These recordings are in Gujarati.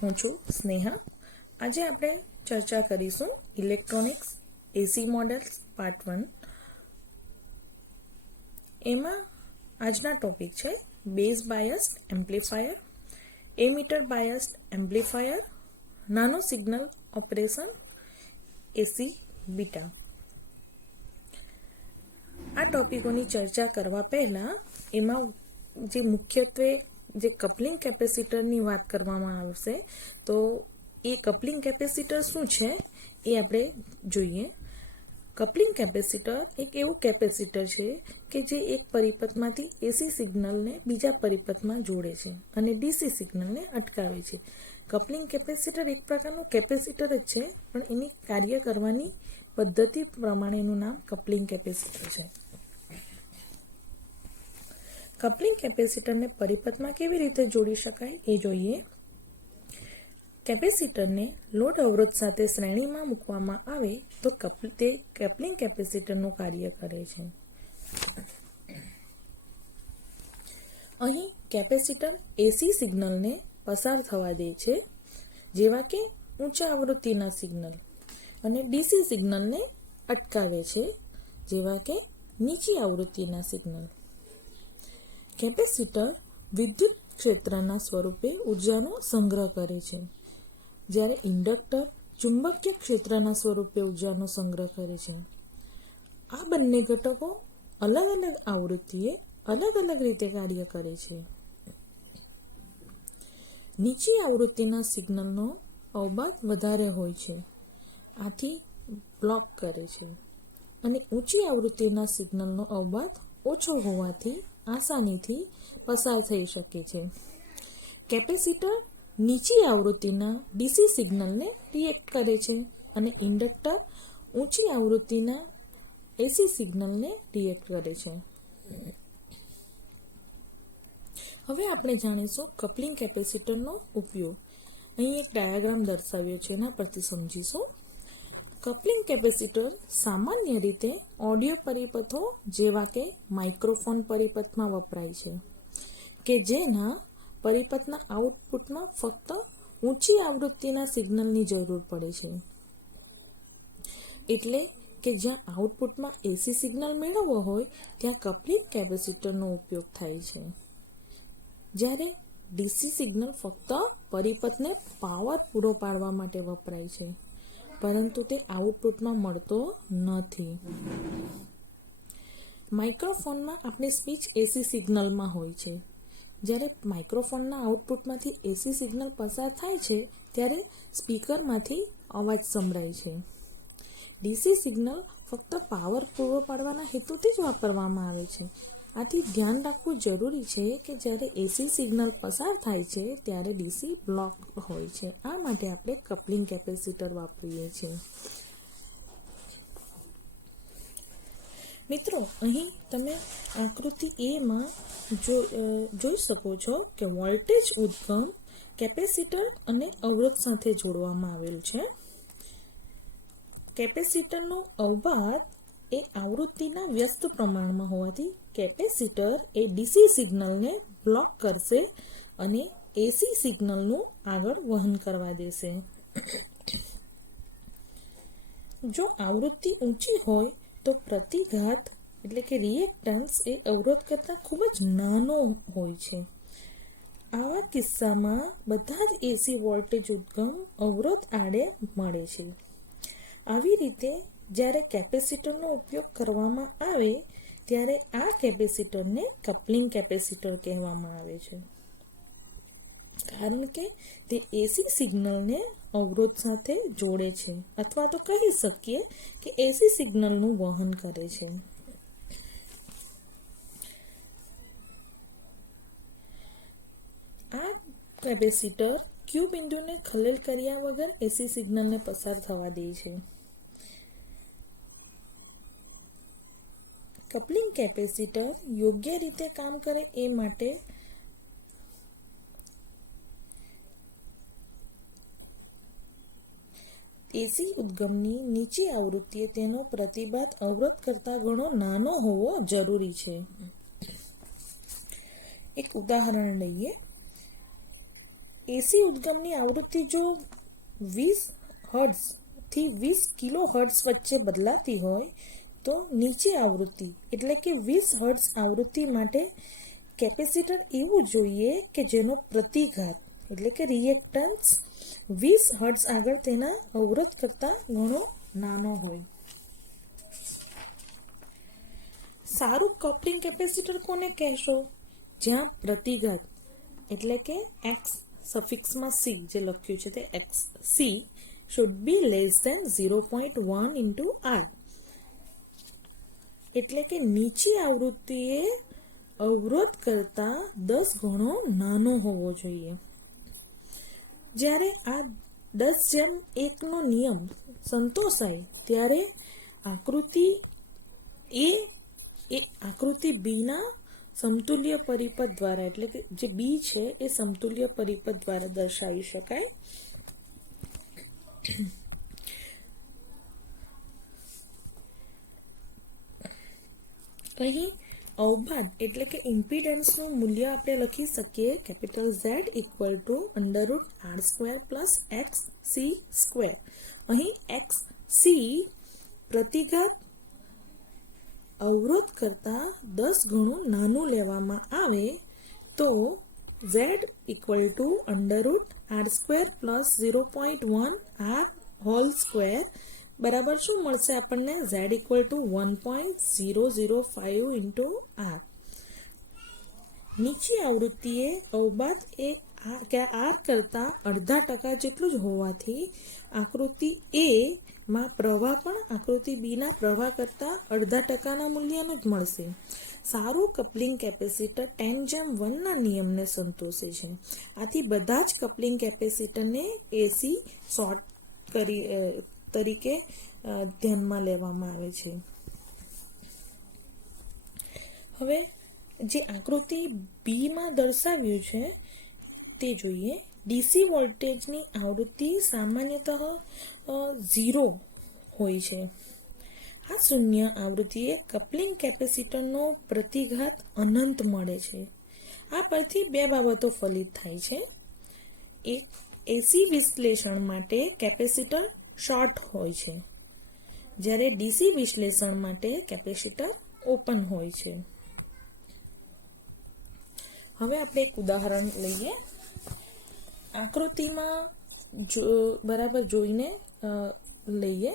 હું છું સ્નેહા। આજે આપણે ચર્ચા કરીશું ઇલેક્ટ્રોનિક્સ એસી મોડેલ્સ પાર્ટ 1। એમાં આજના ટોપિક છે base biased amplifier, emitter biased amplifier, નાનો સિગ્નલ ઓપરેશન, એસી બીટા। આ ટોપિકોની ચર્ચા કરવા પહેલા એમાં જે મુખ્યત્વે જે કપલિંગ કેપેસિટરની વાત કરવામાં આવશે, તો એ કપલિંગ કેપેસિટર શું છે એ આપણે જોઈએ। કપલિંગ કેપેસિટર એક એવું કેપેસિટર છે કે જે એક પરિપથમાંથી એસી સિગ્નલને બીજા પરિપથમાં જોડે છે અને ડીસી સિગ્નલને અટકાવે છે। કપલિંગ કેપેસિટર એક પ્રકારનું કેપેસિટર જ છે, પણ એની કાર્ય કરવાની પદ્ધતિ પ્રમાણે એનું નામ કપલિંગ કેપેસિટર છે। કપલિંગ કેપેસિટરને પરિપથમાં કેવી રીતે જોડી શકાય એ જોઈએ। કેપેસિટરને લોડ અવરોધ સાથે શ્રેણીમાં મૂકવામાં આવે તો તે કપલિંગ કેપેસિટરનું કાર્ય કરે છે। અહીં કેપેસિટર એસી સિગ્નલને પસાર થવા દે છે, જેવા કે ઊંચા આવૃત્તિના સિગ્નલ, અને ડીસી સિગ્નલને અટકાવે છે, જેવા કે નીચી આવૃત્તિના સિગ્નલ। કેપેસિટર વિદ્યુત ક્ષેત્રના સ્વરૂપે ઉર્જાનો સંગ્રહ કરે છે, જ્યારે ઇન્ડક્ટર ચુંબકીય ક્ષેત્રના સ્વરૂપે ઉર્જાનો સંગ્રહ કરે છે। આ બંને ઘટકો અલગ અલગ આવૃત્તિએ અલગ અલગ રીતે કાર્ય કરે છે। નીચી આવૃત્તિના સિગ્નલનો અવબાધ વધારે હોય છે, આથી બ્લોક કરે છે, અને ઊંચી આવૃત્તિના સિગ્નલનો અવબાધ ઓછો હોવાથી આસાનીથી પસાર થઈ શકે છે। કેપેસિટર નીચી આવૃત્તિના ડીસી સિગ્નલને રિએક્ટ કરે છે અને ઇન્ડક્ટર ઊંચી આવૃત્તિના એસી સિગ્નલને રિએક્ટ કરે છે। હવે આપણે જાણીશું કપલિંગ કેપેસિટરનો ઉપયોગ। અહીં એક ડાયાગ્રામ દર્શાવ્યો છે, એના પરથી સમજીશું। કપલિંગ કેપેસિટર સામાન્ય રીતે ઓડિયો પરિપથો જેવા કે માઇક્રોફોન પરિપથમાં વપરાય છે, કે જેના પરિપથના આઉટપુટમાં ફક્ત ઊંચી આવૃત્તિના સિગ્નલની જરૂર પડે છે। એટલે કે જ્યાં આઉટપુટમાં એસી સિગ્નલ મેળવવો હોય ત્યાં કપલિંગ કેપેસિટરનો ઉપયોગ થાય છે, જ્યારે ડીસી સિગ્નલ ફક્ત પરિપથને પાવર પૂરો પાડવા માટે વપરાય છે, પરંતુ તે આઉટપુટમાં મળતો નથી। માઇક્રોફોનમાં આપણી સ્પીચ એસી સિગ્નલમાં હોય છે, જ્યારે માઇક્રોફોનના આઉટપુટમાંથી એસી સિગ્નલ પસાર થાય છે ત્યારે સ્પીકરમાંથી અવાજ સંભળાય છે। ડીસી સિગ્નલ ફક્ત પાવર પૂરો પાડવાના હેતુથી જ વાપરવામાં આવે છે, આથી ધ્યાન રાખવું જરૂરી છે કે જ્યારે એસી સિગ્નલ પસાર થાય છે ત્યારે ડીસી બ્લોક હોય છે। આ માટે આપણે કપલિંગ કેપેસિટર વાપરીએ છીએ। મિત્રો, અહીં તમે આકૃતિ એમાં જોઈ શકો છો કે વોલ્ટેજ ઉદ્ગમ કેપેસિટર અને અવરોધ સાથે જોડવામાં આવેલું છે। કેપેસિટરનો અવબાધ એ આવૃત્તિના વ્યસ્ત પ્રમાણમાં હોવાથી કેપેસિટર એ ડીસી સિગ્નલને બ્લોક કરશે અને એસી સિગ્નલનું આગળ વહન કરવા દેશે। જો આવૃત્તિ ઊંચી હોય તો પ્રતિઘાત એટલે કે રિએક્ટન્સ એ અવરોધ કરતાં ખૂબ જ નાનો હોય છે। આવા કિસ્સામાં બધા જ એસી વોલ્ટેજ ઉદ્ગમ અવરોધ આડે મળે છે। આવી રીતે જ્યારે કેપેસિટરનો ઉપયોગ કરવામાં આવે ત્યારે આ કેપેસિટરને કપલિંગ કેપેસિટર કહેવામાં આવે છે, કારણ કે તે એસી સિગ્નલને અવરોધ સાથે જોડે છે, અથવા તો કહી શકીએ કે એસી સિગ્નલનું વહન કરે છે। આ કેપેસિટર ક્યુ બિંદુને ખલેલ કર્યા વગર એસી સિગ્નલને પસાર થવા દે છે। કપલિંગ કેપેસિટર યોગ્ય રીતે કામ કરે એ માટે એસી ઉદ્ગમની નીચી આવૃત્તિએ તેનો પ્રતિબાધ અવરોધ કરતાં ઘણો નાનો હોવો જરૂરી છે। એક ઉદાહરણ લઈએ। એસી ઉદ્ગમની આવૃત્તિ જો 20 હર્ટ્ઝ થી 20 કિલો હર્ટ્ઝ વચ્ચે બદલાતી હોય તો નીચી આવૃત્તિ એટલે કે 20 હર્ટ્ઝ આવૃત્તિ માટે કેપેસિટર એવું જોઈએ કે જેનો પ્રતિઘાત એટલે કે રિએક્ટન્સ 20 હર્ટ્ઝ આગળ તેના અવરોધ કરતા ઘણો નાનો હોય. સારું કપ્લિંગ કેપેસિટર કોને કહેશો? જ્યાં પ્રતિઘાત એટલે કે એક્સ સફિક્સમાં સી જે લખ્યું છે તે x C should be less than 0.1 into R. એટલે કે નીચી આવૃત્તિએ અવરોધ કરતા 10 ગણો નાનો હોવો જોઈએ. જ્યારે આ 10:1 નો નિયમ સંતોષાય ત્યારે આકૃતિ એ આકૃતિ બી ના સમતુલ્ય પરિપથ દ્વારા એટલે કે જે બી છે એ સમતુલ્ય પરિપથ દ્વારા દર્શાવી શકાય. અહીં અવબાધ એટલે કે ઇમ્પિડન્સનું મૂલ્ય આપણે લખી શકીએ capital Z equal to √R² plus XC². અહીં XC પ્રતિઘાત અવરોધ કરતા 10 ગણું નાનું લેવામાં આવે તો Z equal to √R² plus 0.1 R² બરાબર શું મળશે આપણને? Z equal to 1.005 into R. નીચી આવૃત્તિએ અવબાધ એ R કરતા અડધા % જેટલું જ હોવાથી આકૃતિ A માં પ્રવાહ પણ આકૃતિ બી ના પ્રવાહ કરતા અડધા % ના મૂલ્યનું જ મળશે. સારું કપ્લિંગ કેપેસિટર 10:1 ના નિયમને સંતોષે છે. આથી બધા જ કપ્લિંગ કેપેસિટરને એસી શોર્ટ તરીકે ધ્યાનમાં લેવામાં આવે છે. હવે જે આકૃતિ બી માં દર્શાવ્યું છે તે જોઈએ. ડીસી વોલ્ટેજની આવૃત્તિ સામાન્યતઃ 0 હોય છે. આ શૂન્ય આવૃત્તિએ કપ્લિંગ કેપેસિટરનો પ્રતિઘાત અનંત મળે છે. આ પરથી બે બાબતો ફલિત થાય છે. એક, એસી વિશ્લેષણ માટે કેપેસિટર શોર્ટ હોય છે, જ્યારે ડીસી વિશ્લેષણ માટે કેપેસિટર ઓપન હોય છે. હવે આપણે એક ઉદાહરણ લઈએ. આકૃતિમાં બરાબર જોઈને લઈએ.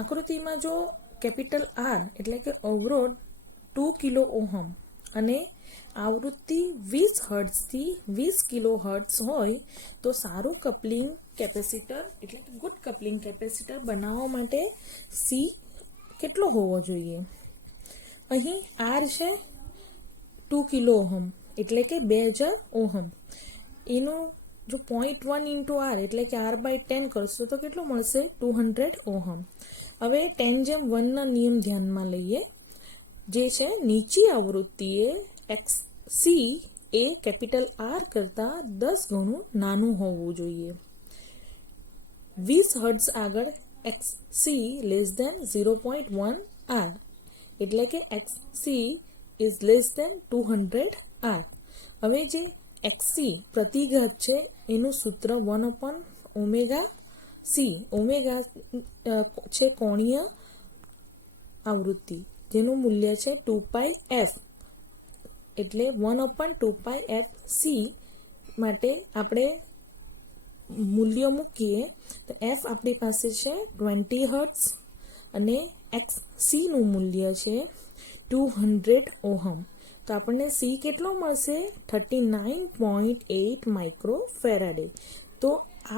આકૃતિમાં જો કેપિટલ આર એટલે કે અવરોધ 2 કિલો ઓહમ અને આવૃત્તિ 20 હર્ટ્ઝથી 20 કિલો હર્ટ્ઝ હોય તો સારું કપ્લિંગ કેપેસિટર એટલે કે ગુડ કપ્લિંગ કેપેસિટર બનાવવા માટે સી કેટલો હોવો જોઈએ? અહીં આર છે 2 કિલો ઓહમ એટલે કે 2000 ઓહમ. એનું જો 0.1 ઇન્ટુ આર એટલે કે R/10 કરશો તો કેટલો મળશે? 200 ઓહમ. હવે 10:1 ના નિયમ ધ્યાનમાં લઈએ, જે છે નીચી આવૃત્તિએ XC એ કેપિટલ આર કરતા 10 ગણું નાનું હોવું જોઈએ. 20 હર્ટ્ઝ આગળ XC લેસ ધેન 0.1 R એટલે કે XC is less than 200 R. હવે જે XC પ્રતિઘાત છે એનું સૂત્ર 1/ωc. ઓમેગા છે કોણીય આવૃત્તિ જેનું મૂલ્ય છે 2πf એટલે 1/2πfc. માટે આપણે મૂલ્ય મૂકીએ તો f આપણી પાસે છે 20 હર્ટ્ઝ અને XC નું મૂલ્ય છે 200 ઓહમ. તો આપણને C કેટલો મળશે? 39.8 માઇક્રો ફેરાડે. તો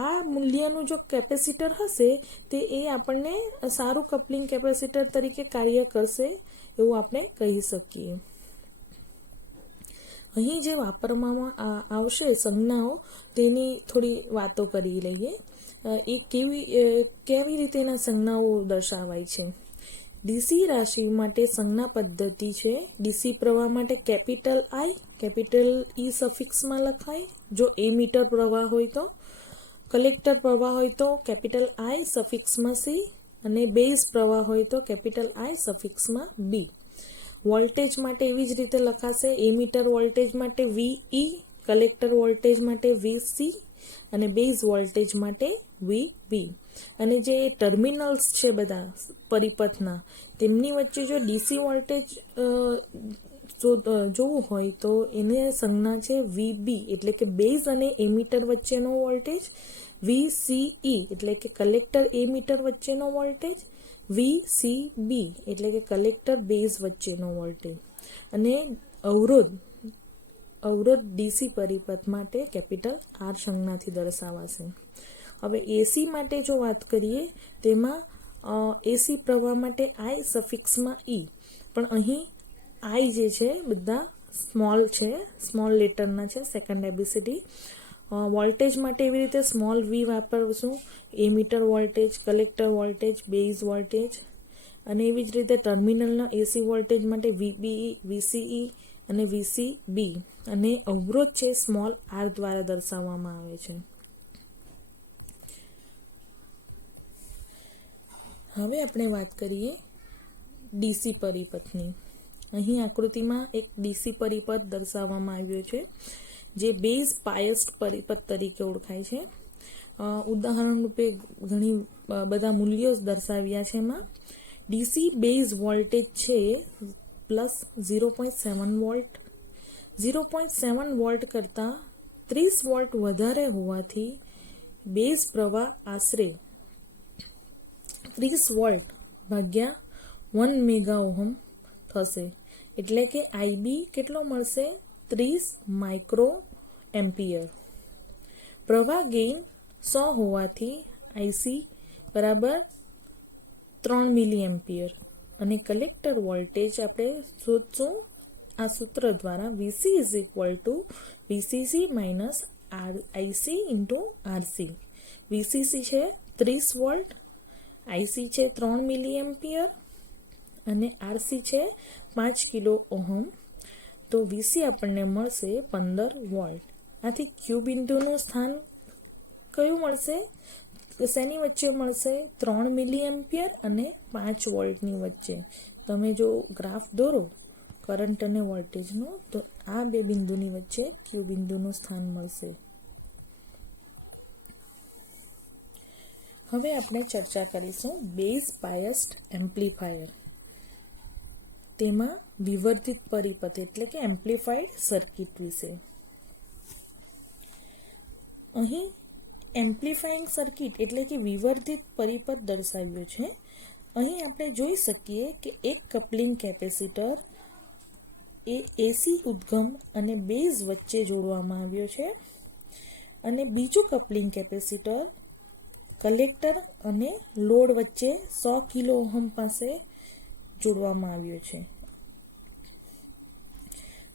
આ મૂલ્યનું જો કેપેસિટર હશે તે એ આપણને સારું કપ્લિંગ કેપેસિટર તરીકે કાર્ય કરશે એવું આપણે કહી શકીએ. અહીં જે વાપરવામાં આવશે સંજ્ઞાઓ તેની થોડી વાતો કરી લઈએ. એ કેવી રીતે એના સંજ્ઞાઓ દર્શાવાય છે. ડીસી રાશિ માટે સંજ્ઞા પદ્ધતિ છે. ડીસી પ્રવાહ માટે કેપિટલ આઈ કેપિટલ ઈ સફિક્સમાં લખાય જો એમીટર પ્રવાહ હોય તો. કલેક્ટર પ્રવાહ હોય તો કેપિટલ આઈ સફિક્સમાં સી અને બેઝ પ્રવાહ હોય તો કેપિટલ આઈ સફિક્સમાં બી. વોલ્ટેજ માટે એવી જ રીતે લખાશે. એમીટર વોલ્ટેજ માટે VE, કલેક્ટર વોલ્ટેજ માટે VC અને બેઝ વોલ્ટેજ માટે VB. અને જે ટર્મિનલ્સ છે બધા પરિપથના, તેમની વચ્ચે જો ડીસી વોલ્ટેજ જોવું હોય તો એને સંજ્ઞા છે VB, એટલે કે બેઝ અને એમીટર વચ્ચેનો વોલ્ટેજ, VCE એટલે કે કલેક્ટર એમીટર વચ્ચેનો વોલ્ટેજ, VCB એટલે કે કલેક્ટર બેઝ વચ્ચેનો વોલ્ટેજ. અને અવરોધ ડીસી પરિપથ માટે કેપિટલ R સંજ્ઞાથી દર્શાવાશે. હવે એસી માટે જો વાત કરીએ તેમાં એસી પ્રવાહ માટે I સફિક્સમાં E, પણ અહીં I જે છે બધા સ્મોલ છે, સ્મોલ લેટરના છે, સેકન્ડ ABCD. વોલ્ટેજ માટે એવી રીતે સ્મોલ V વાપરશું, emitter voltage, collector voltage, base voltage. અને એવી જ રીતે ટર્મિનલના એસી વોલ્ટેજ માટે VBE, VCE અને VCB. અને અવરોધ છે સ્મોલ r દ્વારા દર્શાવવામાં આવે છે. હવે આપણે વાત કરીએ ડીસી પરિપથની. અહીં આકૃતિમાં એક ડીસી પરિપથ દર્શાવવામાં આવ્યો છે જે બેઝ બાયસ્ડ પરિપથ તરીકે ઓળખાય છે. ઉદાહરણ રૂપે ઘણી બધા મૂલ્યો દર્શાવ્યા છે. એમાં ડીસી બેઝ વોલ્ટેજ છે +0.7 વોલ્ટ. 0.7 વોલ્ટ કરતાં 30 વોલ્ટ વધારે હોવાથી બેઝ પ્રવાહ આશરે 30 વોલ્ટ ભાગ્યા 1 મેગા ઓહમ થશે. એટલે કે IB કેટલો મળશે? 30 માઇક્રો એમ્પિયર. પ્રવાહ ગેઇન 100 હોવાથી IC બરાબર 3 મિલી એમ્પિયર. અને કલેક્ટર વોલ્ટેજ આપણે શોધશું આ સૂત્ર દ્વારા, VC VCC minus IC into RC. VCC છે 30 વોલ્ટ, IC છે 3 મિલી એમ્પિયર અને RC છે 5 કિલો ઓહમ. તો VC આપણને મળશે 15 વોલ્ટ. આથી ક્યુ બિંદુનું સ્થાન કયું મળશે? શેની વચ્ચે મળશે? 3 મિલી એમ્પિયર અને 5 વોલ્ટની વચ્ચે. તમે જો ગ્રાફ દોરો કરંટ અને વોલ્ટેજનો, તો આ બે બિંદુની વચ્ચે ક્યુ બિંદુનું સ્થાન મળશે. હવે આપણે ચર્ચા કરીશું બેઝ બાયસ્ડ એમ્પ્લીફાયર. તેમાં વિવર્ધિત પરિપથ એટલે કે એમ્પ્લીફાઈડ સર્કિટ વિશે. અહીં એમ્પ્લીફાઈંગ સર્કિટ એટલે કે વિવર્ધિત પરિપથ દર્શાવ્યો છે. અહીં આપણે જોઈ શકીએ કે એક કપલિંગ કેપેસિટર એ એસી ઉદ્ગમ અને બેઝ વચ્ચે જોડવામાં આવ્યો છે, અને બીજું કપલિંગ કેપેસિટર કલેક્ટર અને લોડ વચ્ચે 100 કિલો ઓહમ પાસે જોડવામાં આવ્યો છે.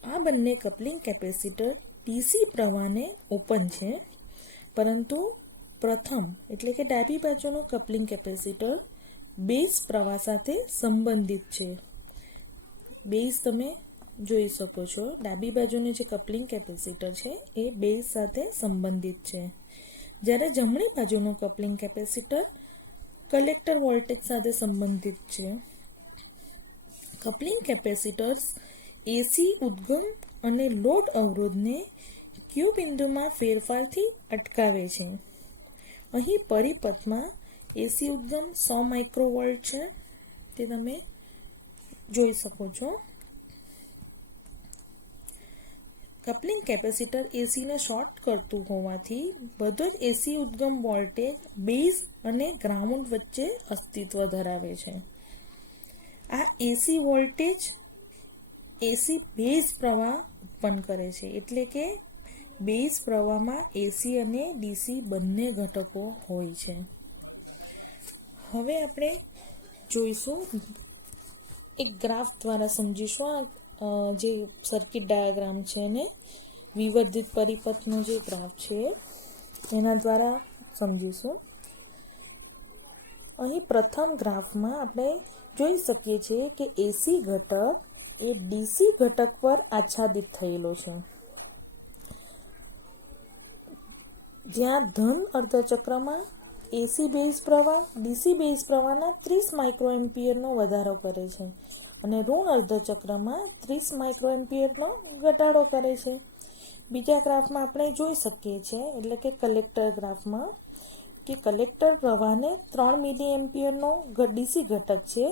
આ બંને કપલિંગ કેપેસિટર ડીસી પ્રવાહને ઓપન છે, પરંતુ પ્રથમ એટલે કે ડાબી બાજુનું કપલિંગ કેપેસિટર બેઝ પ્રવાહ સાથે સંબંધિત છે. બેઝ તમે જોઈ શકો છો, ડાબી બાજુનું જે કપલિંગ કેપેસિટર છે એ બેઝ સાથે સંબંધિત છે, જ્યારે જમણી બાજુનું કપલિંગ કેપેસિટર કલેક્ટર વોલ્ટેજ સાથે સંબંધિત છે. કપલિંગ કેપેસિટર્સ એસી ઉદ્ગમ અને લોડ અવરોધને ક્યુ બિંદુમાં ફેરફારથી અટકાવે છે. અહીં પરિપથમાં એસી ઉદ્ગમ 100 માઇક્રોવોલ્ટ છે, તે તમે જોઈ શકો છો. કપલિંગ કેપેસિટર એસીને શોર્ટ કરતું હોવાથી બધો જ એસી ઉદ્ગમ વોલ્ટેજ બેઝ અને ગ્રાઉન્ડ વચ્ચે અસ્તિત્વ ધરાવે છે. આ એસી વોલ્ટેજ એસી બેઝ પ્રવાહ ઉત્પન્ન કરે છે, એટલે કે બેઝ પ્રવાહમાં એસી અને ડીસી બંને ઘટકો હોય છે. હવે આપણે જોઈશું એક ગ્રાફ દ્વારા સમજીશું જે સર્કિટ ડાયાગ્રામ છે ને વિવર્ધિત પરિપથનો જે ગ્રાફ છે એના દ્વારા સમજીશું. અહીં પ્રથમ ગ્રાફમાં આપણે જોઈ શકીએ છીએ કે એસી ઘટક એ ડીસી ઘટક પર આચ્છાદિત થયેલો છે, જ્યાં ધન અર્ધચક્રમાં એસી બેઝ પ્રવાહ ડીસી બેઝ પ્રવાહના 30 માઇક્રોએમ્પિયરનો વધારો કરે છે અને ઋણ અર્ધચક્રમાં 30 માઇક્રોએમ્પિયરનો ઘટાડો કરે છે. બીજા ગ્રાફમાં આપણે જોઈ શકીએ છીએ, એટલે કે કલેક્ટર ગ્રાફમાં, કે કલેક્ટર પ્રવાહને 3 મિલી એમ્પિયરનો ડીસી ઘટક છે,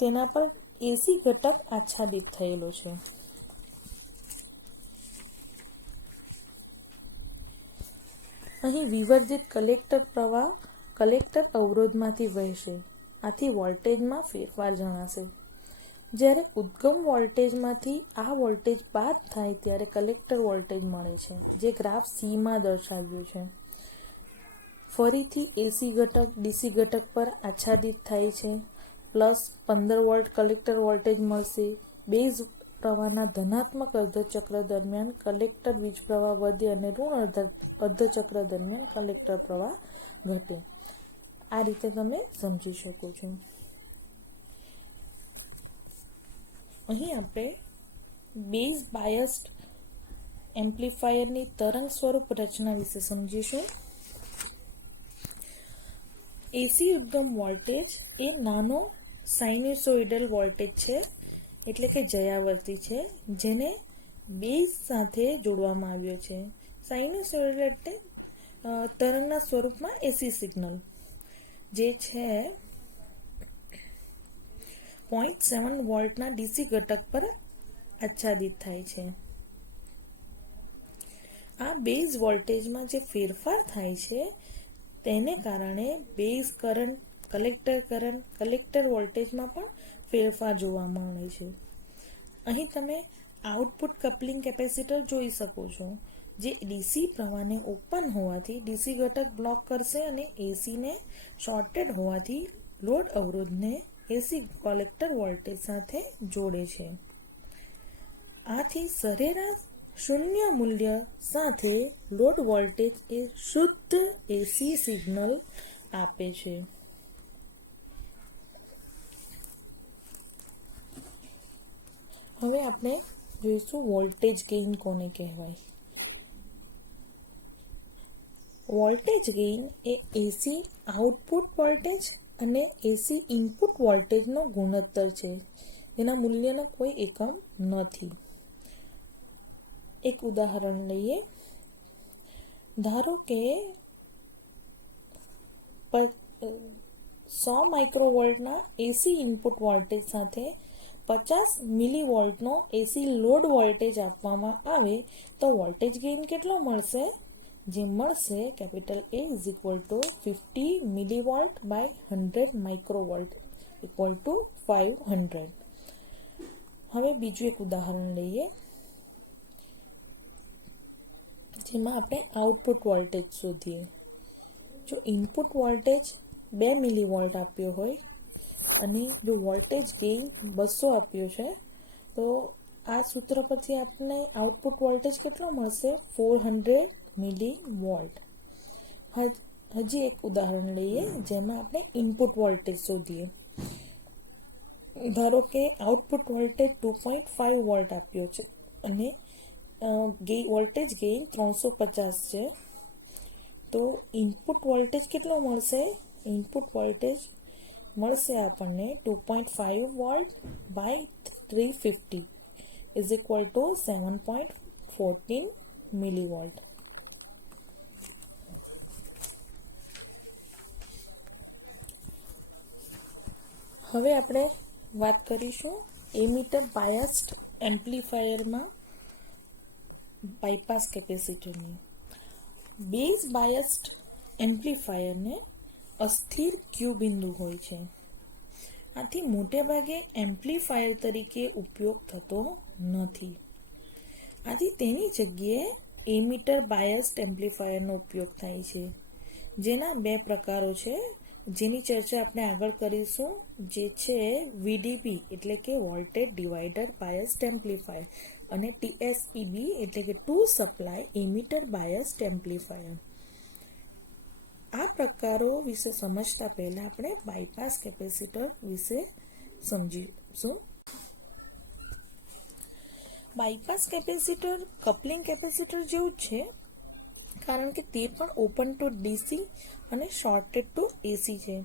તેના પર એસી ઘટક આચ્છાદિત થયેલો છે. અહીં વિવર્ધિત કલેક્ટર પ્રવાહ કલેક્ટર અવરોધમાંથી વહેશે, આથી વોલ્ટેજમાં ફેરફાર જણાશે. જ્યારે ઉદ્ગમ વોલ્ટેજમાંથી આ વોલ્ટેજ બાદ થાય ત્યારે કલેક્ટર વોલ્ટેજ મળે છે, જે ગ્રાફ સીમાં દર્શાવ્યું છે. ફરીથી એસી ઘટક ડીસી ઘટક પર આચ્છાદિત થાય છે, પ્લસ 15 વોલ્ટ કલેક્ટર વોલ્ટેજ મળશે. બેઝ પ્રવાહના ધનાત્મક અર્ધચક્ર દરમિયાન કલેક્ટર વીજ પ્રવાહ વધે અને ઋણ અર્ધચક્ર દરમિયાન કલેક્ટર પ્રવાહ ઘટે. આ રીતે તમે સમજી શકો છો. અહીં આપણે બેઝ બાયસ્ડ એમ્પ્લીફાયરની તરંગ સ્વરૂપ રચના વિશે સમજીશું. એસી ઉદ્ગમ વોલ્ટેજ એ નાનો સાઇન્યુસોઇડલ વોલ્ટેજ છે, એટલે કે જયાવર્તી છે, જેને બેઝ સાથે જોડવામાં આવ્યો છે. સાઇન્યુસોઇડલ એટલે તરંગના સ્વરૂપમાં એસી સિગ્નલ, જે છે 0.7 વોલ્ટના ડીસી ઘટક પર આચ્છાદિત થાય છે. આ બેઝ વોલ્ટેજમાં જે ફેરફાર થાય છે તેને કારણે બેઝ કરંટ, કલેક્ટર વોલ્ટેજમાં પણ ફેરફાર જોવા મળે છે. અહીં તમે આઉટપુટ કપલિંગ કેપેસિટર જોઈ શકો છો, જે ડીસી પ્રવાહને ઓપન હોવાથી ડીસી ઘટક બ્લોક કરશે અને એસીને શોર્ટેડ હોવાથી લોડ અવરોધને એસી કલેક્ટર વોલ્ટેજ સાથે જોડે છે. આથી સરેરાશ શૂન્ય મૂલ્ય સાથે લોડ વોલ્ટેજ એ શુદ્ધ એસી સિગ્નલ આપે છે. હવે આપણે જોઈશું વોલ્ટેજ ગેઇન કોને કહેવાય. વોલ્ટેજ ગેઇન એ એસી આઉટપુટ વોલ્ટેજ અને એસી ઇનપુટ વોલ્ટેજનો ગુણોત્તર છે. તેના મૂલ્યનો કોઈ એકમ નથી. એક ઉદાહરણ લઈએ. ધારો કે 100 માઇક્રોવોલ્ટના એસી ઇનપુટ વોલ્ટેજ સાથે 50 મિલીવોલ્ટનો એસી લોડ વોલ્ટેજ આપવામાં આવે તો વોલ્ટેજ ગેઇન કેટલો મળશે? જે મળશે capital A is equal to 50 millivolt by 100 microvolt equal to 500. હવે બીજું એક ઉદાહરણ લઈએ, જેમાં આપણે આઉટપુટ વોલ્ટેજ શોધીએ. જો ઇનપુટ વોલ્ટેજ 2 મિલીવોલ્ટ આપ્યો હોય અને જો વોલ્ટેજ ગેઇન 200 આપ્યો છે, તો આ સૂત્ર પરથી આપણને આઉટપુટ વોલ્ટેજ કેટલો મળશે? 400 મિલીવોલ્ટ. હજી એક ઉદાહરણ લઈએ, જેમાં આપણે ઇનપુટ વોલ્ટેજ શોધીએ. ધારો કે આઉટપુટ વોલ્ટેજ 2.5 વોલ્ટ આપ્યો છે અને વોલ્ટેજ ગેઇન 350 છે, તો ઇનપુટ વોલ્ટેજ કેટલો મળશે? ઇનપુટ વોલ્ટેજ મળશે આપણને 2.5 volt by 350 is equal to 7.14 millivolt. હવે આપણે વાત કરીશું એમીટર બાયસ્ડ એમ્પ્લીફાયરમાં બાયપાસ કેપેસિટરની. બેઝ બાયસ્ડ એમ્પ્લીફાયરને અસ્થિર ક્યુ બિંદુ હોય છે, આથી મોટે ભાગે એમ્પ્લીફાયર તરીકે ઉપયોગ થતો નથી. આથી તેની જગ્યાએ એમીટર બાયસ્ડ એમ્પ્લીફાયરનો ઉપયોગ થાય છે, જેના બે પ્રકારો છે, જેની ચર્ચા આપણે આગળ કરીશું, જે છે VDB એટલે કે વોલ્ટેજ ડિવાઇડર બાયસ્ડ એમ્પ્લીફાયર અને TSEB એટલે કે two supply emitter biased amplifier. આ પ્રકારો વિશે સમજતા પહેલા આપણે બાયપાસ કેપેસિટર વિશે સમજીશું. બાયપાસ કેપેસિટર કપલિંગ કેપેસિટર જેવું જ છે, કારણ કે તે પણ ઓપન ટુ ડીસી અને શોર્ટેડ ટુ એસી છે,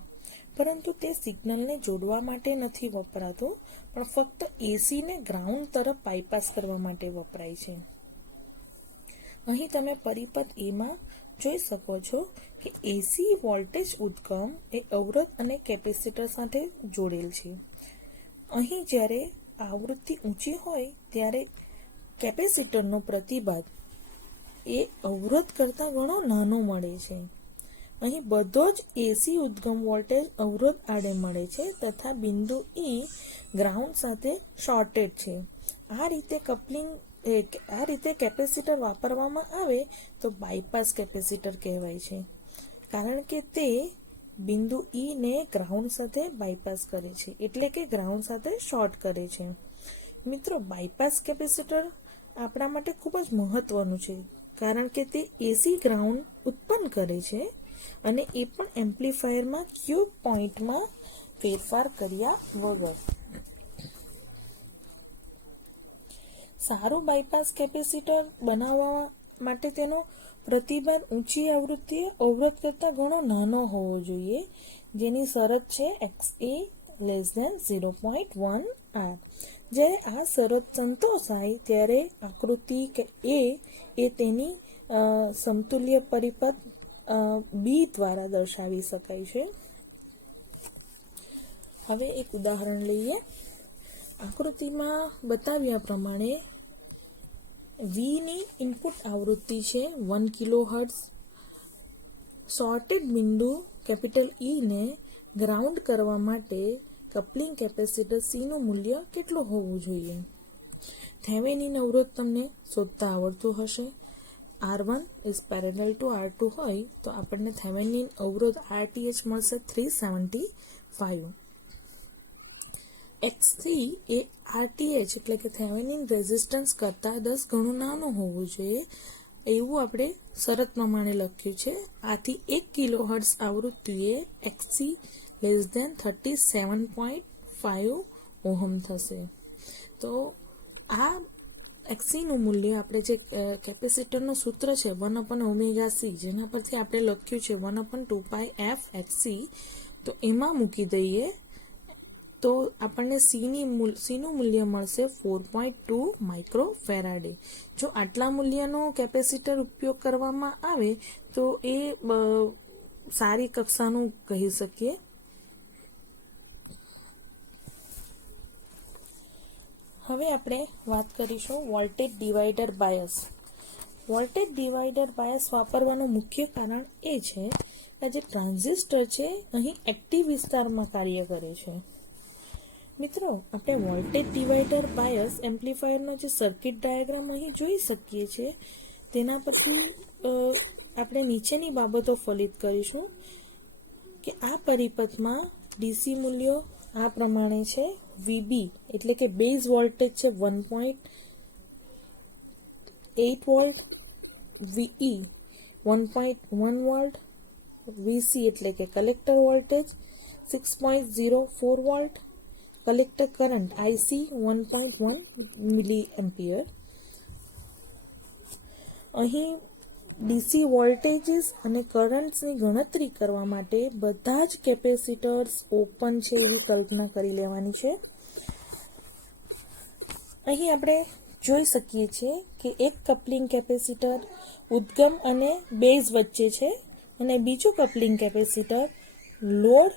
પરંતુ તે સિગ્નલને જોડવા માટે નથી વપરાતું, પણ ફક્ત એસીને ગ્રાઉન્ડ તરફ બાયપાસ કરવા માટે વપરાય છે. અહીં તમે પરિપથ એમાં જોઈ શકો છો કે એસી વોલ્ટેજ ઉદ્ગમ એ અવરોધ અને કેપેસિટર સાથે જોડેલ છે. અહીં જ્યારે આવૃત્તિ ઊંચી હોય ત્યારે કેપેસિટરનો પ્રતિબાધ એ અવરોધ કરતાં ઘણો નાનો મળે છે. અહીં બધો જ એસી ઉદ્ગમ વોલ્ટેજ અવરોધ આડે મળે છે તથા બિંદુ ઈ ગ્રાઉન્ડ સાથે શોર્ટેડ છે. આ રીતે કેપેસિટર વાપરવામાં આવે તો બાયપાસ કેપેસિટર કહેવાય છે, કારણ કે તે બિંદુ ઈ ને ગ્રાઉન્ડ સાથે બાયપાસ કરે છે, એટલે કે ગ્રાઉન્ડ સાથે શોર્ટ કરે છે. મિત્રો, બાયપાસ કેપેસિટર આપણા માટે ખૂબ જ મહત્વનું છે, કારણ કે તે એસી ગ્રાઉન્ડ ઉત્પન્ન કરે છે અને એ પણ એમ્પ્લીફાયરમાં ક્યુ પોઈન્ટમાં ફેરફાર કર્યા વગર. સારું બાયપાસ કેપેસિટર બનાવવા માટે તેનો પ્રતિબાધ ઊંચી આવૃત્તિએ અવરોધ કરતાં ઘણો નાનો હોવો જોઈએ, જેની શરત છે XA<0.1R. જ્યારે આ શરત સંતોષાય ત્યારે આકૃતિ એ તેની સમતુલ્ય પરિપથ બી દ્વારા દર્શાવી શકાય છે. હવે એક ઉદાહરણ લઈએ. આકૃતિમાં બતાવ્યા પ્રમાણે વીની ઇનપુટ આવૃત્તિ છે 1 કિલોહર્ટ્ઝ. શોર્ટેડ બિંદુ કેપિટલ ઈ ને ગ્રાઉન્ડ કરવા માટે કપલિંગ કેપેસિટર સીનું મૂલ્ય કેટલું હોવું જોઈએ? થેવેનિન અવરોધ તમને શોધતા આવડતું હશે. R1 is parallel to R2 હોય તો આપણને થેવેનિન અવરોધ RTH મળશે 375. X3 એ RTH એટલે કે થેવેનિન રેઝિસ્ટન્સ કરતાં 10 ગણું નાનું હોવું જોઈએ એવું આપણે શરત પ્રમાણે લખ્યું છે. આથી 1 કિલોહર્ટ્ઝ આવૃત્તિએ XC <37.5 ઓહમ થશે. તો આ XCનું મૂલ્ય આપણે જે કેપેસિટરનું સૂત્ર છે 1/ωc, જેના પરથી આપણે લખ્યું છે 1/2πf XC, તો એમાં મૂકી દઈએ તો આપણને સીનું મૂલ્ય મળશે 4.2 માઇક્રોફેરાડે. જો આટલા મૂલ્યનો કેપેસિટર ઉપયોગ કરવામાં આવે તો એ સારી કક્ષાનું કહી શકીએ. હવે આપણે વાત કરીશું voltage divider bias. Voltage divider bias વાપરવાનું મુખ્ય કારણ એ છે કે જે ટ્રાન્ઝિસ્ટર છે અહીં એક્ટિવ વિસ્તારમાં કાર્ય કરે છે. મિત્રો, આપણે વોલ્ટેજ ડિવાઈડર બાયસ એમ્પ્લીફાયરનો જે સર્કિટ ડાયાગ્રામ અહીં જોઈ શકીએ છીએ તેના પછી આપણે નીચેની બાબતો ફલિત કરીશું કે આ પરિપથમાં ડીસી મૂલ્યો આ પ્રમાણે છે. VB એટલે કે બેઝ વોલ્ટેજ છે 1.8 વોલ્ટ, VE 1.1 વોલ્ટ, VC એટલે કે collector voltage 6.04 volt, collector current IC 1.1 મિલી એમ્પિયર. અહીં ડીસી વોલ્ટેજીસ અને કરંટ્સની ગણતરી કરવા માટે બધા જ કેપેસિટર્સ ઓપન છે એવી કલ્પના કરી લેવાની છે. અહીં આપણે જોઈ શકીએ છીએ કે એક કપલિંગ કેપેસિટર ઉદ્ગમ અને બેઝ વચ્ચે છે અને બીજું કપલિંગ કેપેસિટર લોડ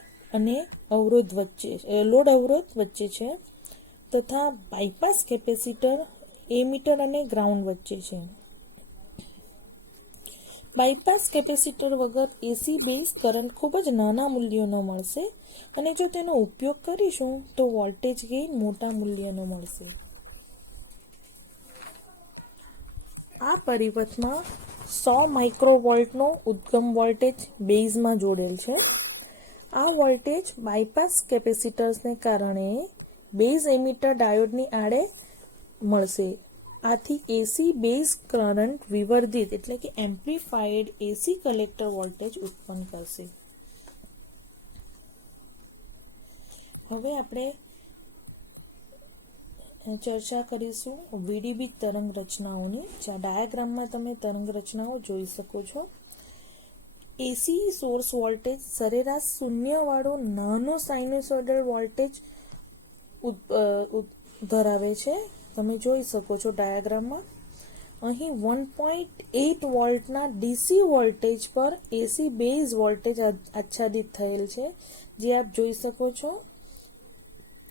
અવરોધ વચ્ચે છે તથા બાયપાસ કેપેસિટર એમીટર અને ગ્રાઉન્ડ વચ્ચે છે. બાયપાસ કેપેસિટર વગર એસી બેઝ કરંટ ખૂબ જ નાના મૂલ્યોનો મળશે અને જો તેનો ઉપયોગ કરીશું તો વોલ્ટેજ ગેઇન મોટા મૂલ્યનો મળશે. આ પરિપથમાં 100 માઇક્રોવોલ્ટનો ઉદ્ગમ વોલ્ટેજ બેઝમાં જોડેલ છે. આ વોલ્ટેજ બાયપાસ કેપેસિટર્સને કારણે બેઝ એમીટર ડાયોડની આડે મળશે. આથી એસી બેઝ કરંટ વિવર્ધિત એટલે કે એમ્પ્લીફાઈડ એસી કલેક્ટર વોલ્ટેજ ઉત્પન્ન કરશે. હવે આપણે ચર્ચા કરીશું વીડીબી તરંગ રચનાઓની. જ્યાં ડાયાગ્રામમાં તમે તરંગ રચનાઓ જોઈ શકો છો. એસી સોર્સ વોલ્ટેજ સરેરાશ શૂન્યવાળો નાનો સાઇનુસોઇડલ વોલ્ટેજ ધરાવે છે. તમે જોઈ શકો છો ડાયાગ્રામમાં. અહીં 1.8 વોલ્ટના ડીસી વોલ્ટેજ પર એસી બેઝ વોલ્ટેજ આચ્છાદિત થયેલ છે, જે આપ જોઈ શકો છો.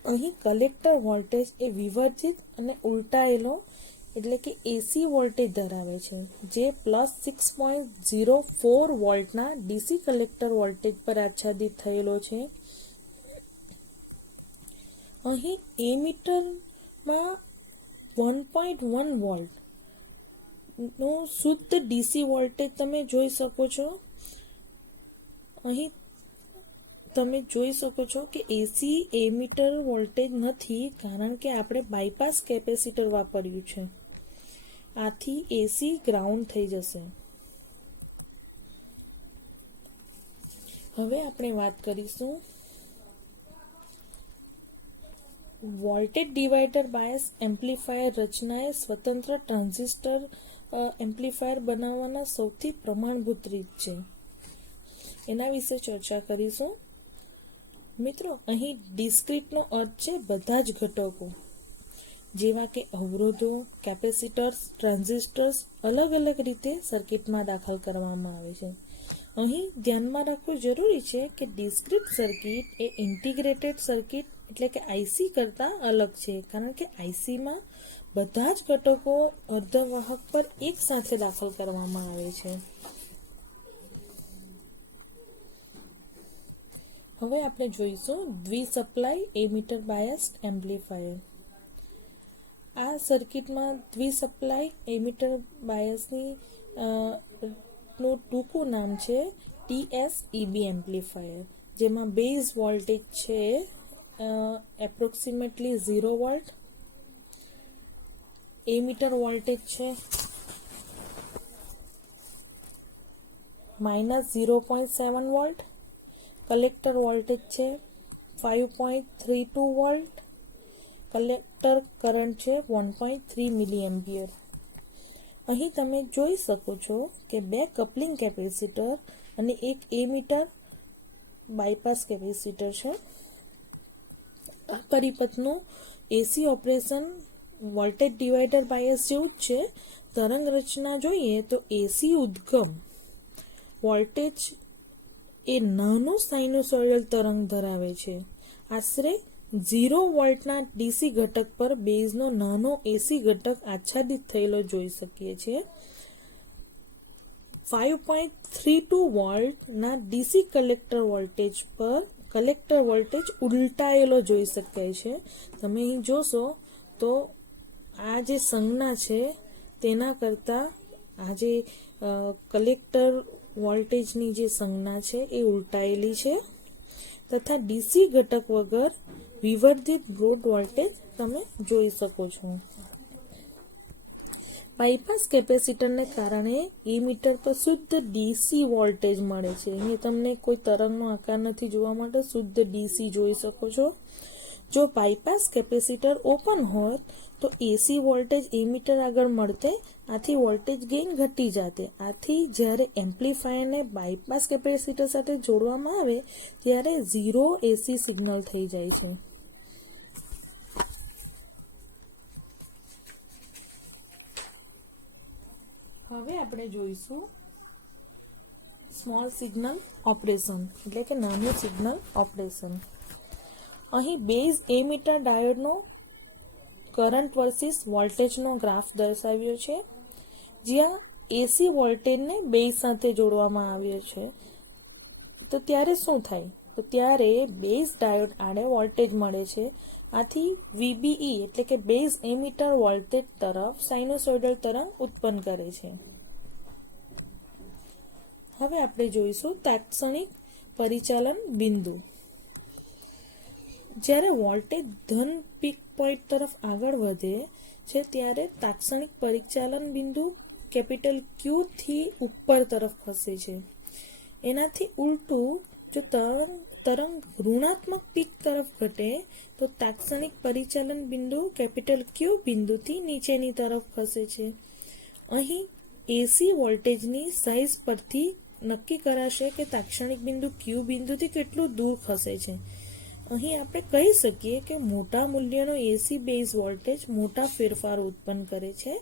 અહીં કલેક્ટર વોલ્ટેજ એ વિવર્ધિત અને ઉલટાયેલો એટલે કે એસી વોલ્ટેજ ધરાવે છે, જે +6.04 વોલ્ટના ડીસી કલેક્ટર વોલ્ટેજ પર આચ્છાદિત થયેલો છે. અહીં એમીટરમાં 1.1 વોલ્ટ નો શુદ્ધ ડીસી વોલ્ટેજ તમે જોઈ શકો છો. અહીં તમે જોઈ શકો છો કે એસી એમીટર વોલ્ટેજ નથી, કારણ કે આપણે બાયપાસ કેપેસિટર વાપર્યું છે. આથી એસી ગ્રાઉન્ડ થઈ જશે. હવે આપણે વાત કરીશું વોલ્ટેજ ડિવાઇડર બાયસ એમ્પ્લીફાયર રચનાએ સ્વતંત્ર ટ્રાન્ઝિસ્ટર એમ્પ્લીફાયર બનાવવાના સૌથી પ્રમાણભૂત રીત છે, એના વિશે ચર્ચા કરીશું. મિત્રો, અહીં ડિસ્ક્રીટનો અર્થ છે બધા જ ઘટકો, જેવા કે અવરોધો, કેપેસિટર્સ, ટ્રાન્ઝિસ્ટર્સ અલગ અલગ રીતે સર્કિટમાં દાખલ કરવામાં આવે છે. અહીં ધ્યાનમાં રાખવું જરૂરી છે કે ડિસ્ક્રીટ સર્કિટ એ ઇન્ટિગ્રેટેડ સર્કિટ એટલે કે આઈસી કરતાં અલગ છે, કારણ કે આઈસીમાં બધા જ ઘટકો અર્ધવાહક પર એક સાથે દાખલ કરવામાં આવે છે. હવે આપણે જોઈશું દ્વિસપ્લાય એમીટર બાયસ્ડ એમ્પ્લીફાયર. આ સર્કિટમાં દ્વિસપ્લાય એમીટર બાયસની નું ટૂંકું નામ છે TSEB એમ્પ્લીફાયર, જેમાં બેઝ વોલ્ટેજ છે એપ્રોક્સિમેટલી 0 વોલ્ટ, એમીટર વોલ્ટેજ છે -0.7 વોલ્ટ, કલેક્ટર વોલ્ટેજ છે 5.32 વોલ્ટ, કલેક્ટર કરંટ છે 1.3 મિલી એમ્પિયર. અહીં તમે જોઈ શકો છો કે 2 કપલિંગ કેપેસિટર અને એક એમીટર બાયપાસ કેપેસિટર છે. આ પરિપથનું એસી ઓપરેશન વોલ્ટેજ ડિવાઇડર બાયસ જેવું જ છે. તરંગ રચના જોઈએ તો એસી ઉદ્ગમ વોલ્ટેજ એ નાનું સાઇનુસોઇડલ તરંગ ધરાવે છે. આશરે 0 વોલ્ટના ડીસી ઘટક પર બેઝનો નાનો એસી ઘટક આચ્છાદિત થયેલો જોઈ શકીએ છીએ. 5.32 વોલ્ટના ડીસી કલેક્ટર વોલ્ટેજ પર કલેક્ટર વોલ્ટેજ ઉલટાયેલો જોઈ શકાય છે. તમે અહીં જોશો તો આ જે સંજ્ઞા છે તેના કરતાં આ જે કલેક્ટર વોલ્ટેજની જે સંજ્ઞા છે એ ઉલટાયેલી છે, તથા ડીસી ઘટક વગર વિવર્ધિત બ્રોડ વોલ્ટેજ તમે જોઈ શકો છો. બાયપાસ કેપેસિટરને કારણે એમીટર પર શુદ્ધ ડીસી વોલ્ટેજ મળે છે. અહીંયા તમને કોઈ તરંગનો આકાર નથી જોવા માટે, શુદ્ધ ડીસી જોઈ શકો છો. જો બાયપાસ કેપેસિટર ઓપન હોત તો એસી વોલ્ટેજ એમીટર આગળ મળતે, આથી વોલ્ટેજ ગેઇન ઘટી જાતે. આથી જ્યારે એમ્પ્લીફાયરને બાયપાસ કેપેસિટર સાથે જોડવામાં આવે ત્યારે 0 એસી સિગ્નલ થઈ જાય છે. હવે આપણે જોઈશું સ્મોલ સિગ્નલ ઓપરેશન એટલે કે નાનું સિગ્નલ ઓપરેશન. અહીં બેઝ એમીટર ડાયોડનો કરંટ વર્સિસ વોલ્ટેજનો ગ્રાફ દર્શાવ્યો છે, જ્યાં એસી વોલ્ટેજને બેઝ સાથે જોડવામાં આવ્યો છે. તો ત્યારે શું થાય? તો ત્યારે બેઝ ડાયોડ આડે વોલ્ટેજ મળે છે. આથી VBE એટલે કે બેઝ એમીટર વોલ્ટેજ તરફ સાઇનુસોઇડલ તરંગ ઉત્પન્ન કરે છે. હવે આપણે જોઈશું તાત્ક્ષણિક પરિચાલન બિંદુ. જ્યારે વોલ્ટેજ ધન પીક પોઈન્ટ તરફ આગળ વધે છે ત્યારે તાત્ક્ષણિક પરિચાલન બિંદુ કેપિટલ Q થી ઉપર તરફ ખસે છે. એનાથી ઉલટું જો તરંગ ઋણાત્મક પીક તરફ ઘટે તો તાત્ક્ષણિક પરિચાલન બિંદુ કેપિટલ Q બિંદુથી નીચેની તરફ ખસે છે. અહીં એસી વોલ્ટેજની સાઇઝ પરથી નક્કી કરાશે કે તાત્ક્ષણિક બિંદુ Q બિંદુથી કેટલું દૂર ખસે છે. અહીં આપણે કહી શકીએ કે મોટા મૂલ્યનો એસી બેઝ વોલ્ટેજ મોટા ફેરફારો ઉત્પન્ન કરે છે,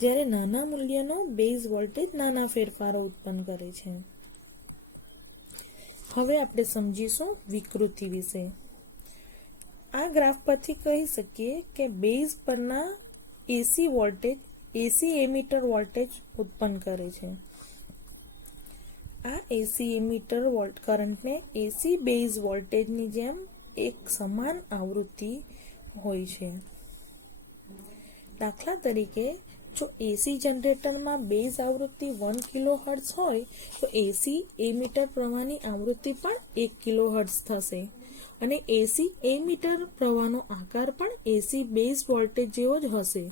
જ્યારે નાના મૂલ્યનો બેઝ વોલ્ટેજ નાના ફેરફારો ઉત્પન્ન કરે છે. હવે આપણે સમજીશું વિકૃતિ વિશે. આ ગ્રાફ પરથી કહી શકીએ કે બેઝ પરના એસી વોલ્ટેજ એસી એમીટર વોલ્ટેજ ઉત્પન્ન કરે છે. આ એસી એમીટર કરંટને એસી બેઝ વોલ્ટેજની જેમ એક સમાન આવૃત્તિ હોય છે. દાખલા તરીકે જો એસી જનરેટરમાં બેઝ આવૃત્તિ 1 કિલોહર્ટ્ઝ હોય તો એસી એમીટર પ્રવાહની આવૃત્તિ પણ 1 કિલોહર્ટ્ઝ થશે અને એસી એમીટર પ્રવાહનો આકાર પણ એસી બેઝ વોલ્ટેજ જેવો જ હશે.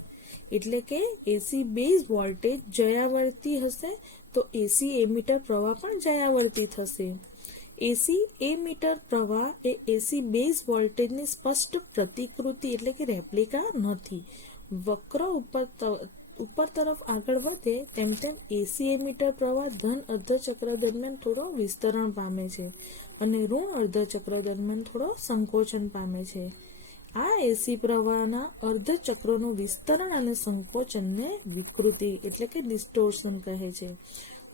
એટલે કે એસી બેઝ વોલ્ટેજ જયાવર્તી હશે તો એસી એમીટર પ્રવાહ પણ જયાવર્તી થશે. એસી એમીટર પ્રવાહ એ એસી બેઝ વોલ્ટેજની સ્પષ્ટ પ્રતિકૃતિ એટલે કે રેપ્લિકા નથી. વક્ર ઉપર તરફ આગળ વધે તેમ તેમ એસી એમીટર પ્રવાહ ધન અર્ધચક્ર દરમિયાન થોડો વિસ્તરણ પામે છે અને ઋણ અર્ધચક્ર દરમિયાન થોડો સંકોચન પામે છે. આ એસી પ્રવાહના અર્ધચક્રનો વિસ્તરણ અને સંકોચનને વિકૃતિ એટલે કે ડિસ્ટોર્શન કહે છે.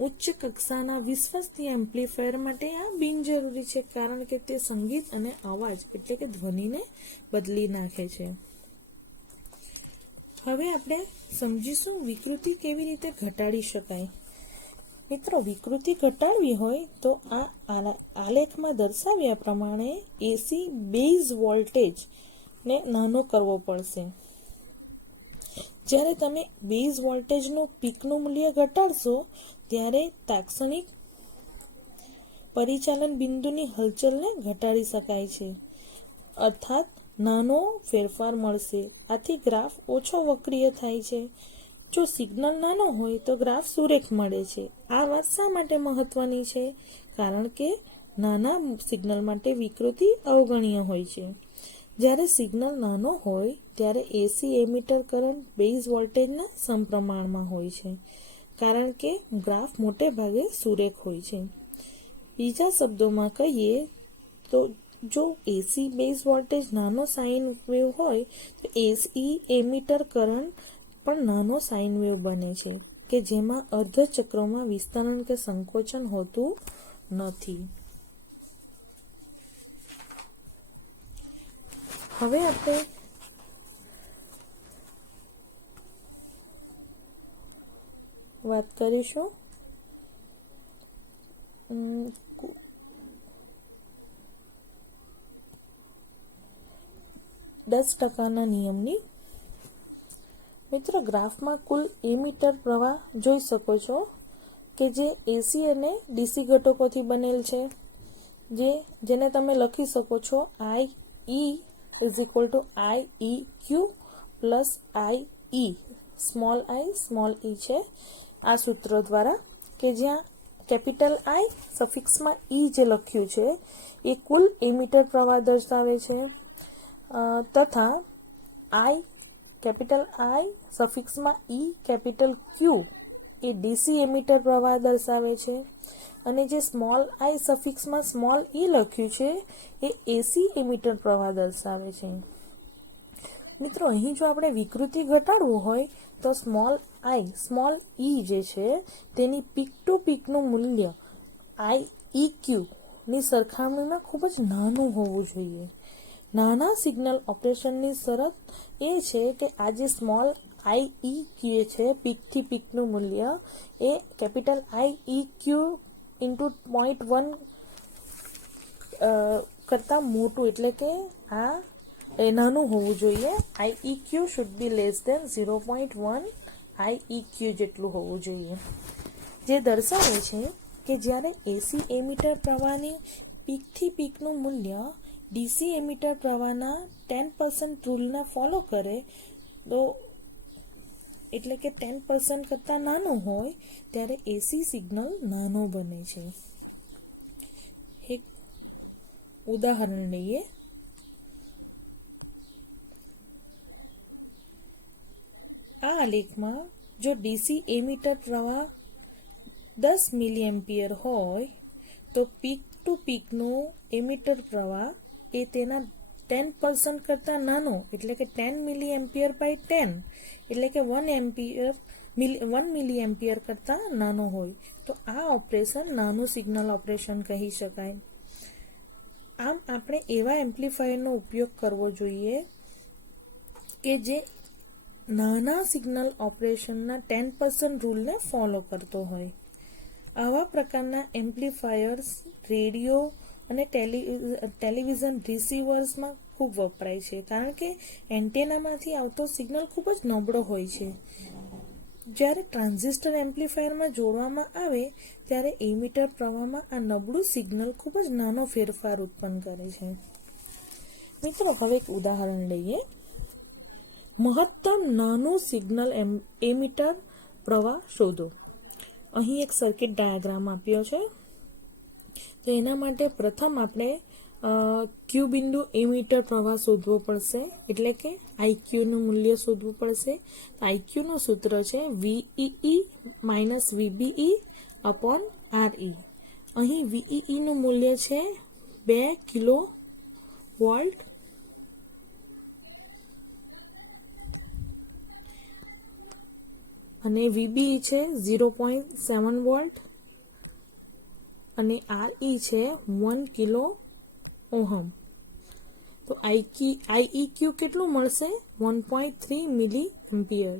ઉચ્ચ કક્ષાના વિશ્વસનીય એમ્પ્લીફાયર માટે આ બિનજરૂરી છે, કારણ કે તે સંગીત અને અવાજ એટલે કે ધ્વનિને બદલી નાખે છે. હવે આપણે સમજીશું વિકૃતિ કેવી રીતે ઘટાડી શકાય. મિત્રો, વિકૃતિ ઘટાડવી હોય તો આ આલેખમાં દર્શાવ્યા પ્રમાણે એસી બેઝ વોલ્ટેજ ને નાનો કરવો પડશે. જ્યારે તમે બેઝ વોલ્ટેજનું પીકનું મૂલ્ય ઘટાડશો ત્યારે તાત્ક્ષણિક પરિચાલન બિંદુની હલચલને ઘટાડી શકાય છે, અર્થાત નાનો ફેરફાર મળશે. આથી ગ્રાફ ઓછો વક્રીય થાય છે. જો સિગ્નલ નાનો હોય તો ગ્રાફ સુરેખ મળે છે. આ વાત શા માટે મહત્વની છે? કારણ કે નાના સિગ્નલ માટે વિકૃતિ અવગણ્ય હોય છે. જ્યારે સિગ્નલ નાનો હોય ત્યારે એસી એમીટર કરંટ બેઝ વોલ્ટેજના સમપ્રમાણમાં હોય છે, કારણ કે ગ્રાફ મોટે ભાગે સુરેખ હોય છે. બીજા શબ્દોમાં કહીએ તો જો એસી બેઝ વોલ્ટેજ નાનો સાઇન વેવ હોય તો એસી એમીટર કરંટ પણ નાનો સાઇન વેવ બને છે કે જેમાં અર્ધચક્રોમાં વિસ્તરણ કે સંકોચન હોતું નથી. હવે આપણે વાત કરીશું 10% નિયમની. મિત્રો, ગ્રાફમાં કુલ એમીટર પ્રવાહ જોઈ શકો છો કે જે એસી અને ડીસી ઘટકોથી બનેલ છે, જેને તમે લખી શકો છો આઈ ઈ IEQ પ્લસ IE સ્મોલ ઈ છે આ સૂત્ર દ્વારા, કે જ્યાં કેપિટલ આઈ સફિક્સમાં ઈ જે લખ્યું છે એ કુલ એમીટર પ્રવાહ દર્શાવે છે, તથા કેપિટલ આઈ સફિક્સમાં ઈ કેપિટલ ક્યુ એ ડીસી એમીટર પ્રવાહ દર્શાવે છે, અને જે સ્મોલ આઈ સફિક્સમાં સ્મોલ ઈ લખ્યું છે એ એસી એમીટર પ્રવાહ દર્શાવે છે. મિત્રો, અહીં જો આપણે વિકૃતિ ઘટાડવું હોય તો સ્મોલ ઈ જે છે તેની પીક ટુ પીકનું મૂલ્ય IEQ ની સરખામણીમાં ખૂબ જ નાનું હોવું જોઈએ. નાના સિગ્નલ ઓપરેશનની શરત એ છે કે આ જે સ્મોલ IEQ છે પીકથી પીકનું મૂલ્ય એ કેપિટલ IEQ ઇન્ટુ 0.1 કરતાં મોટું એટલે કે આ નાનું હોવું જોઈએ. IEQ should be less than 0.1 IEQ જેટલું હોવું જોઈએ, જે દર્શાવે છે કે જ્યારે એસી એમીટર પ્રવાહની પીકથી પીકનું મૂલ્ય ડીસી એમીટર પ્રવાહના 10% રૂલના ફોલો કરે તો એટલે કે 10% કરતાં નાનું હોય ત્યારે એસી સિગ્નલ નાનો બને છે. એક ઉદાહરણ લઈએ. આ આલેખમાં જો ડીસી એમીટર પ્રવાહ 10 મિલી એમ્પિયર હોય તો પીક ટુ પીકનું એમીટર પ્રવાહ એ તેના 10% કરતાં નાનો એટલે કે 10 મિલી એમ્પિયર બાય 10 એટલે કે 1 મિલી એમ્પિયર કરતાં નાનો હોય તો આ ઓપરેશન નાનું સિગ્નલ ઓપરેશન કહી શકાય. આમ આપણે એવા એમ્પ્લીફાયરનો ઉપયોગ કરવો જોઈએ કે જે નાના સિગ્નલ ઓપરેશનના 10% રૂલને ફોલો કરતો હોય. આવા પ્રકારના એમ્પ્લીફાયર્સ રેડિયો અને ટેલિવિઝન રિસીવર્સમાં ખૂબ વપરાય છે, કારણ કે એન્ટેનામાંથી આવતો સિગ્નલ ખૂબ જ નબળો હોય છે. જ્યારે ટ્રાન્ઝિસ્ટર એમ્પ્લીફાયરમાં જોડવામાં આવે ત્યારે એમિટર પ્રવાહમાં આ નબળું સિગ્નલ ખૂબ જ નાનો ફેરફાર ઉત્પન્ન કરે છે. મિત્રો, હવે એક ઉદાહરણ લઈએ. મહત્તમ નાનું સિગ્નલ એમિટર પ્રવાહ શોધો. અહીં એક સર્કિટ ડાયાગ્રામ આપ્યો છે. તો એના માટે પ્રથમ આપણે ક્યુ બિંદુ એમિટર પ્રવાહ શોધવો પડશે, એટલે કે આઈક્યુનું મૂલ્ય શોધવું પડશે. આઈક્યુનું સૂત્ર છે VEE minus VBE upon RE. અહીં VEE નું મૂલ્ય છે 2 કિલો વોલ્ટ અને VBE છે 0.7 વોલ્ટ અને RE છે 1 કિલો ઓહમ. તો IEQ કેટલું મળશે? 1.3 મિલી એમ્પિયર.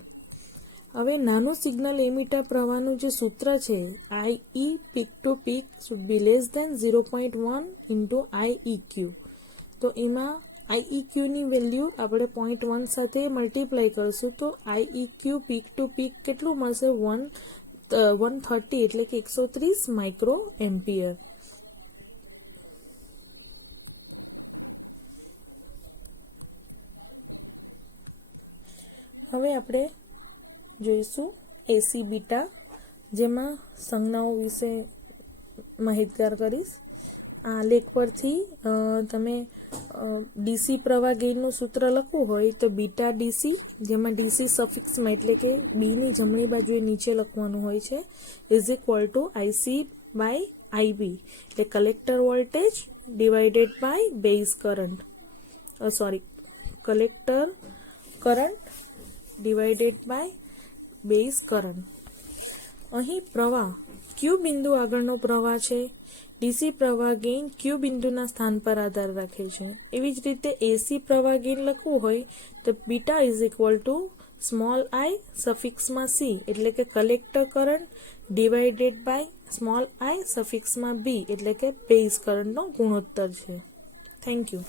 હવે નાનું સિગ્નલ એમિટર પ્રવાહનું જે સૂત્ર છે IE peak to peak should be less than 0.1 into IEQ. તો એમાં IEQ ની વેલ્યુ આપણે 0.1 સાથે મલ્ટીપ્લાય કરશું તો IEQ પીક ટુ પીક કેટલું મળશે? 130 એટલે કે 130 માઇક્રો એમ્પિયર. હવે આપણે જોઈશું એસી બીટા, જેમાં સંજ્ઞાઓ વિશે માહિતગાર કરીશ. આ લેખ પરથી તમે ડીસી પ્રવાહ ગેઇનનું સૂત્ર લખવું હોય તો બીટા ડીસી, જેમાં ડીસી સફિક્સમાં એટલે કે બીની જમણી બાજુએ નીચે લખવાનું હોય છે, is equal to IC by IB એટલે collector voltage divided by base current, collector current divided by base current. અહીં પ્રવાહ ક્યુ બિંદુ આગળનો પ્રવાહ છે. ડીસી પ્રવાહ ગેઇન ક્યુ બિંદુના સ્થાન પર આધાર રાખે છે. એવી જ રીતે એસી પ્રવાહ ગેઇન લખવું હોય તો beta is equal to small I સફિક્સમાં સી એટલે કે collector current divided by small I સફિક્સમાં બી એટલે કે બેઝ કરંટનો ગુણોત્તર છે. Thank you.